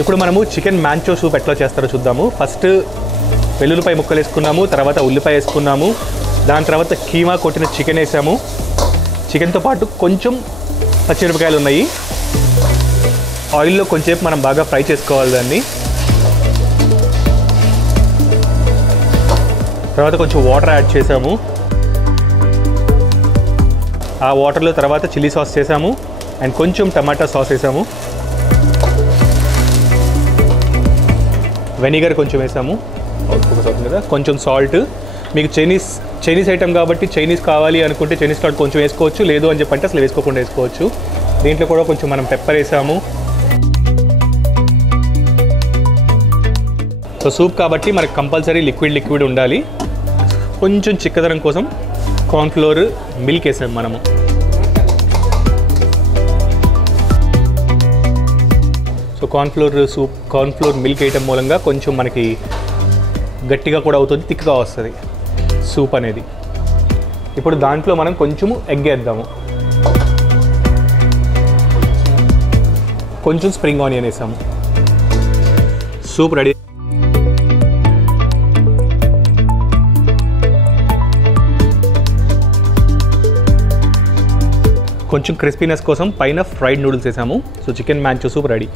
ఇప్పుడు మనము chicken Manchow soup ఎట్లా చేస్తారో చూద్దాము. ఫస్ట్ వెల్లుల్లిపాయ ముక్కలు వేసుకున్నాము, తర్వాత ఉల్లిపాయ వేసుకున్నాము, దాని తర్వాత కీమా కొట్టిన చికెన్ వేసాము. చికెన్తో పాటు కొంచెం పచ్చిమిరపకాయలు ఉన్నాయి. ఆయిల్లో కొంచెం మనం బాగా ఫ్రై చేసుకోవాలి దాన్ని. తర్వాత కొంచెం వాటర్ యాడ్ చేసాము. ఆ వాటర్లో తర్వాత చిల్లీ సాస్ చేసాము అండ్ కొంచెం టమాటా సాస్ వేసాము. వెనిగర్ కొంచెం వేసాము, ఫోకస్ అవుతుంది కదా. కొంచెం సాల్ట్, మీకు చైనీస్ ఐటమ్ కాబట్టి చైనీస్ కావాలి అనుకుంటే చైనీస్ సాల్ట్ కొంచెం వేసుకోవచ్చు, లేదు అని చెప్పంటే అసలు వేసుకోకుండా వేసుకోవచ్చు. దీంట్లో కూడా కొంచెం మనం పెప్పర్ వేసాము. సో సూప్ కాబట్టి మనకు కంపల్సరీ లిక్విడ్ ఉండాలి. కొంచెం చిక్కదనం కోసం కార్న్ఫ్లోర్, మిల్క్ వేసాము మనము. సో కార్న్ఫ్లోర్ మిల్క్ వేయటం మూలంగా కొంచెం మనకి గట్టిగా కూడా అవుతుంది, థిక్గా వస్తుంది సూప్ అనేది. ఇప్పుడు దాంట్లో మనం కొంచెము ఎగ్ వేద్దాము, కొంచెం స్ప్రింగ్ ఆనియన్ వేసాము. Soup ready. కొంచెం క్రిస్పీనెస్ కోసం పైన ఫ్రైడ్ నూడిల్స్ వేసాము. So chicken Manchow soup ready.